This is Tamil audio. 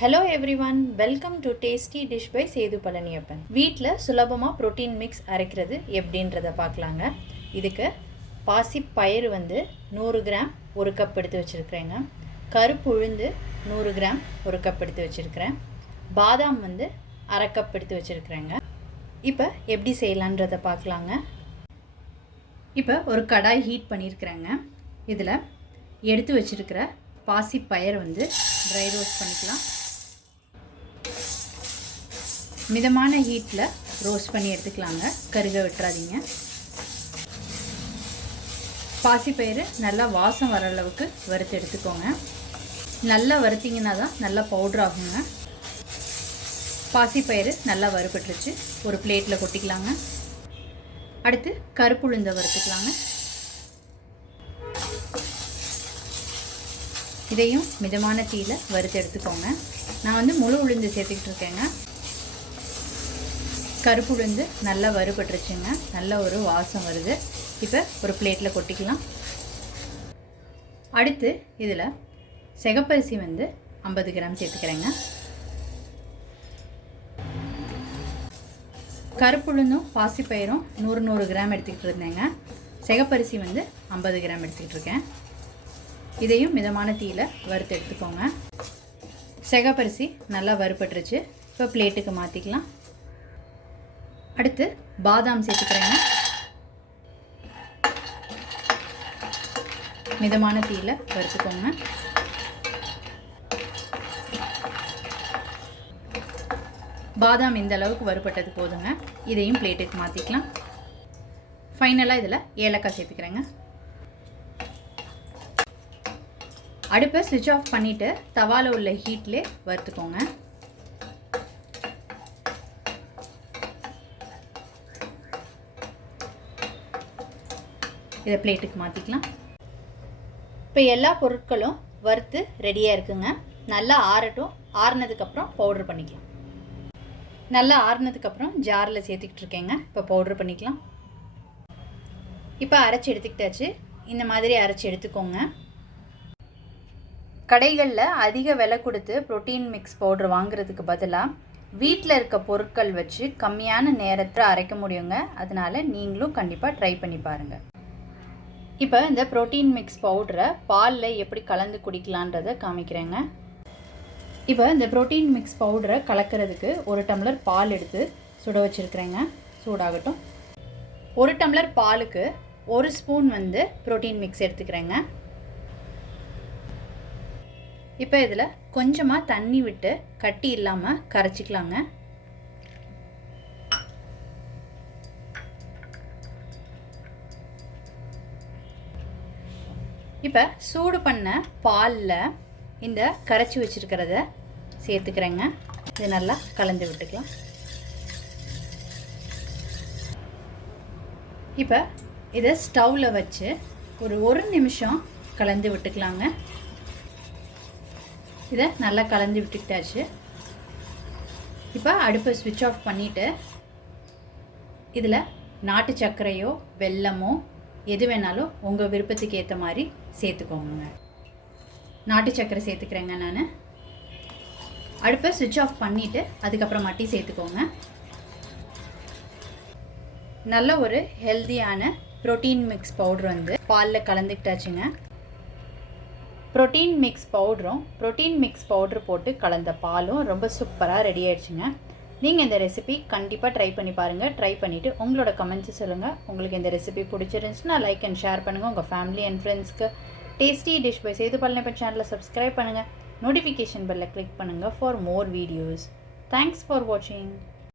Hello everyone, welcome to Tasty Dish by Sethu Palaniyappan. வீட்டில் சுலபமாக ப்ரோட்டீன் மிக்ஸ் அரைக்கிறது எப்படின்றத பார்க்கலாங்க. இதுக்கு பாசி பயிறு 100 கிராம் ஒரு கப் எடுத்து வச்சுருக்கிறேங்க. கருப்பு உளுந்து 100 கிராம் ஒரு கப் எடுத்து வச்சுருக்கிறேன். பாதாம் அரை கப் எடுத்து வச்சுருக்கிறேங்க. இப்போ எப்படி செய்யலான்றதை பார்க்கலாங்க. இப்போ ஒரு கடாய் ஹீட் பண்ணியிருக்கிறேங்க. இதில் எடுத்து வச்சுருக்கிற பாசி பயிர் ட்ரை ரோஸ்ட் பண்ணிக்கலாம். மிதமான ஹீட்டில் ரோஸ்ட் பண்ணி எடுத்துக்கலாங்க, கருக விட்டுறாதீங்க. பாசிப்பயிறு நல்லா வாசம் வர அளவுக்கு வறுத்து எடுத்துக்கோங்க. நல்லா வறுத்திங்கன்னா தான் நல்லா பவுட்ரு ஆகுங்க. பாசிப்பயிறு நல்லா வறுபட்டுருச்சு, ஒரு பிளேட்டில் கொட்டிக்கலாங்க. அடுத்து கருப்பு உளுந்தை வறுத்துக்கலாங்க. இதையும் மிதமான தீயில் வறுத்து எடுத்துக்கோங்க. நான் முழு உளுந்து சேர்த்துக்கிட்டு இருக்கேங்க. கருப்பு உளுந்து நல்லா வறுபட்டுருச்சுங்க, நல்ல ஒரு வாசம் வருது. இப்போ ஒரு பிளேட்டில் கொட்டிக்கலாம். அடுத்து இதில் சிகப்பரிசி 50 கிராம் சேர்த்துக்கிறேங்க. கருப்பு உளுந்தும் பாசிப்பயிரும் 100 கிராம் எடுத்துக்கிட்டு இருந்தேங்க. சிகப்பரிசி 50 கிராம் எடுத்துக்கிட்டு இருக்கேன். இதையும் மிதமான தீயில் வறுத்து எடுத்துக்கோங்க. சிகப்பரிசி நல்லா வறுபட்டுருச்சு, இப்போ பிளேட்டுக்கு மாற்றிக்கலாம். அடுத்து பாதாம் சேர்த்துக்கிறேங்க. மிதமான தீயில் வறுத்துக்கோங்க. பாதாம் இந்த அளவுக்கு வறுபட்டது போதுங்க. இதையும் பிளேட்டுக்கு மாற்றிக்கலாம். ஃபைனலாக இதில் ஏலக்காய் சேர்த்துக்கிறேங்க. அடுப்பை ஸ்விட்ச் ஆஃப் பண்ணிவிட்டு தவாவில் உள்ள ஹீட்லேயே வறுத்துக்கோங்க. இதை பிளேட்டுக்கு மாற்றிக்கலாம். இப்போ எல்லா பொருட்களும் வறுத்து ரெடியாக இருக்குங்க. நல்லா ஆறட்டும். ஆறுனதுக்கப்புறம் பவுட்ரு பண்ணிக்கலாம். நல்லா ஆறுனதுக்கப்புறம் ஜாரில் சேர்த்துக்கிட்டு இருக்கேங்க. இப்போ பவுட்ரு பண்ணிக்கலாம். இப்போ அரைச்சி எடுத்துக்கிட்டாச்சு. இந்த மாதிரி அரைச்சி எடுத்துக்கோங்க. கடைகளில் அதிக விலை கொடுத்து ப்ரோட்டீன் மிக்ஸ் பவுட்ரு வாங்குறதுக்கு பதிலாக வீட்டில் இருக்க பொருட்கள் வச்சு கம்மியான நேரத்தில் அரைக்க முடியுங்க. அதனால் நீங்களும் கண்டிப்பாக ட்ரை பண்ணி பாருங்கள். இப்போ இந்த ப்ரோட்டீன் மிக்ஸ் பவுடரை பாலில் எப்படி கலந்து குடிக்கலான்றதை காமிக்கிறேங்க. இப்போ இந்த ப்ரோட்டீன் மிக்ஸ் பவுடரை கலக்கிறதுக்கு 1 டம்ளர் பால் எடுத்து சுட வச்சுருக்கிறேங்க. சூடாகட்டும். 1 டம்ளர் பாலுக்கு 1 ஸ்பூன் ப்ரோட்டீன் மிக்ஸ் எடுத்துக்கிறேங்க. இப்போ இதில் கொஞ்சமாக தண்ணி விட்டு கட்டி இல்லாமல் கரைச்சிக்கலாங்க. இப்போ சூடு பண்ண பாலில் இந்த கரைச்சி வச்சுருக்கிறத சேர்த்துக்கிறேங்க. இது நல்லா கலந்து விட்டுக்கலாம். இப்போ இதை ஸ்டவ்வில் வச்சு ஒரு நிமிஷம் கலந்து விட்டுக்கலாங்க. இதை நல்லா கலந்து விட்டுக்கிட்டாச்சு. இப்போ அடுப்பை ஸ்விட்ச் ஆஃப் பண்ணிவிட்டு இதில் நாட்டு சர்க்கரையோ வெல்லமோ எது வேணாலும் உங்கள் விருப்பத்துக்கு ஏற்ற மாதிரி சேர்த்துக்கோங்க. நாட்டு சர்க்கரை சேர்த்துக்கிறேங்க. நான் அடுப்பை ஸ்விட்ச் ஆஃப் பண்ணிவிட்டு அதுக்கப்புறமாட்டி சேர்த்துக்கோங்க. நல்ல ஒரு ஹெல்தியான ப்ரோட்டீன் மிக்ஸ் பவுட்ரு பாலில் கலந்துக்கிட்டாச்சுங்க. ப்ரோட்டீன் மிக்ஸ் பவுட்ரு போட்டு கலந்த பாலும் ரொம்ப சூப்பராக ரெடி ஆகிடுச்சுங்க. நீங்கள் இந்த ரெசிபி கண்டிப்பாக ட்ரை பண்ணி பாருங்கள். ட்ரை பண்ணிவிட்டு உங்களோட கமெண்ட்ஸை சொல்லுங்கள். உங்களுக்கு இந்த ரெசிபி பிடிச்சிருந்துச்சுன்னா லைக் அண்ட் ஷேர் பண்ணுங்கள். உங்கள் ஃபேமிலி அண்ட் ஃப்ரெண்ட்ஸ்க்கு tasty dish by Sethu Palaniappan சேனலை சப்ஸ்கிரைப் பண்ணுங்கள். நோட்டிஃபிகேஷன் பெல்லை கிளிக் பண்ணுங்கள் for more videos. Thanks for வாட்சிங்.